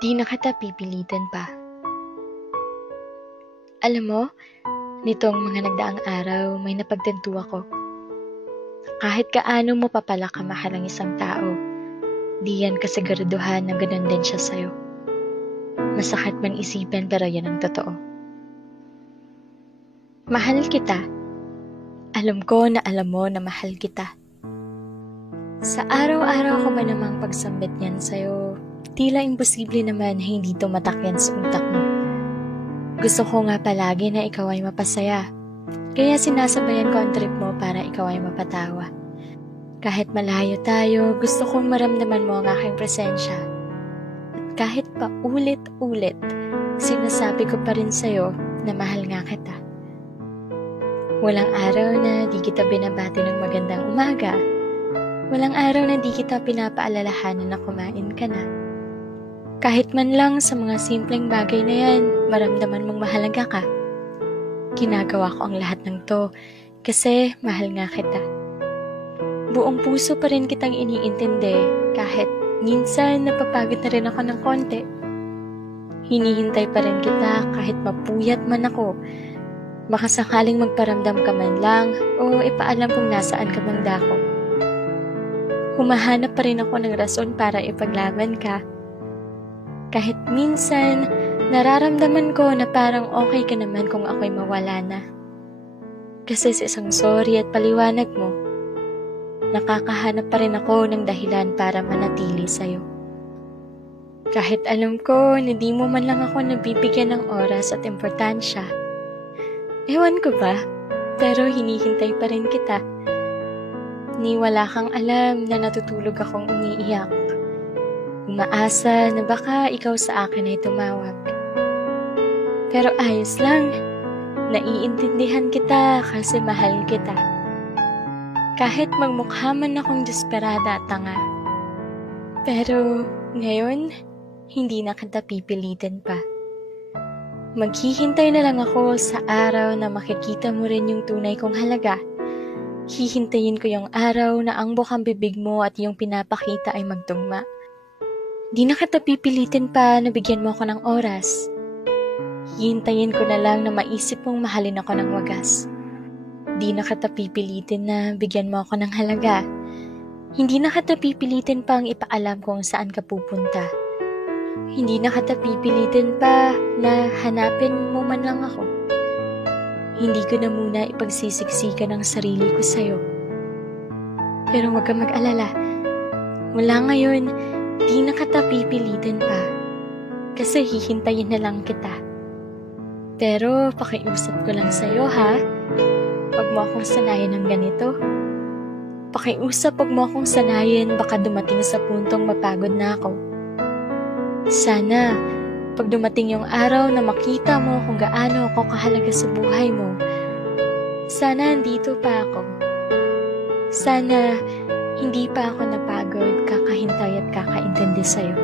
Di na kita pipilitin pa. Alam mo, nitong mga nagdaang araw, may napagtanto ako. Kahit kaano mo pa pala kamahal ang isang tao, di yan kasiguraduhan na ganun din siya sa'yo. Masakit man isipin pero yan ang totoo. Mahal kita. Alam ko na alam mo na mahal kita. Sa araw-araw ko ba namang pagsambit niyan sa'yo, tila imposible naman na hindi tumatak yan sa utak mo. Gusto ko nga palagi na ikaw ay mapasaya, kaya sinasabayan ko ang trip mo para ikaw ay mapatawa. Kahit malayo tayo, gusto kong maramdaman mo ang aking presensya. At kahit pa ulit-ulit, sinasabi ko pa rin sa'yo na mahal nga kita. Walang araw na di kita binabati ng magandang umaga. Walang araw na di kita pinapaalalahanan na kumain ka na. Kahit man lang sa mga simpleng bagay na yan, maramdaman mong mahalaga ka. Ginagawa ko ang lahat ng to kasi mahal nga kita. Buong puso pa rin kitang iniintindi kahit minsan napapagod na rin ako ng konti. Hinihintay pa rin kita kahit mapuyat man ako. Baka sakaling magparamdam ka man lang o ipaalam kung nasaan ka mang dako. Humahanap pa rin ako ng rason para ipaglaban ka. Kahit minsan, nararamdaman ko na parang okay ka naman kung ako'y mawala na. Kasi sa isang sorry at paliwanag mo, nakakahanap pa rin ako ng dahilan para manatili sa'yo. Kahit alam ko na di mo man lang ako nabibigyan ng oras at importansya. Ewan ko ba, pero hinihintay pa rin kita. Ni wala kang alam na natutulog akong umiiyak. Umaasa na baka ikaw sa akin ay tumawag. Pero ayos lang, naiintindihan kita kasi mahal kita. Kahit magmukha man akong desperada at tanga. Pero ngayon, hindi na kita pipilitin pa. Maghihintay na lang ako sa araw na makikita mo rin yung tunay kong halaga. Hihintayin ko yung araw na ang bukang bibig mo at yung pinapakita ay magtugma. Di na kita pipilitin pa na bigyan mo ako ng oras. Hihintayin ko na lang na maisip mong mahalin ako ng wagas. Di na kita pipilitin na bigyan mo ako ng halaga. Hindi na kita pipilitin pang ipaalam kung saan ka pupunta. Hindi na kita pipilitin pa na hanapin mo man lang ako. Hindi ko na muna ipagsisiksikan ang sarili ko sa'yo. Pero huwag kang mag-alala. Mula ngayon, di na kita pipilitin pa. Kasi hihintayin na lang kita. Pero pakiusap ko lang sa'yo ha. Huwag mo akong sanayin ng ganito. Pakiusap, huwag mo akong sanayin baka dumating sa puntong mapagod na ako. Sana, pag dumating yung araw na makita mo kung gaano ako kahalaga sa buhay mo, sana andito pa ako. Sana hindi pa ako napagod, kakahintay at kakaintindi sa'yo.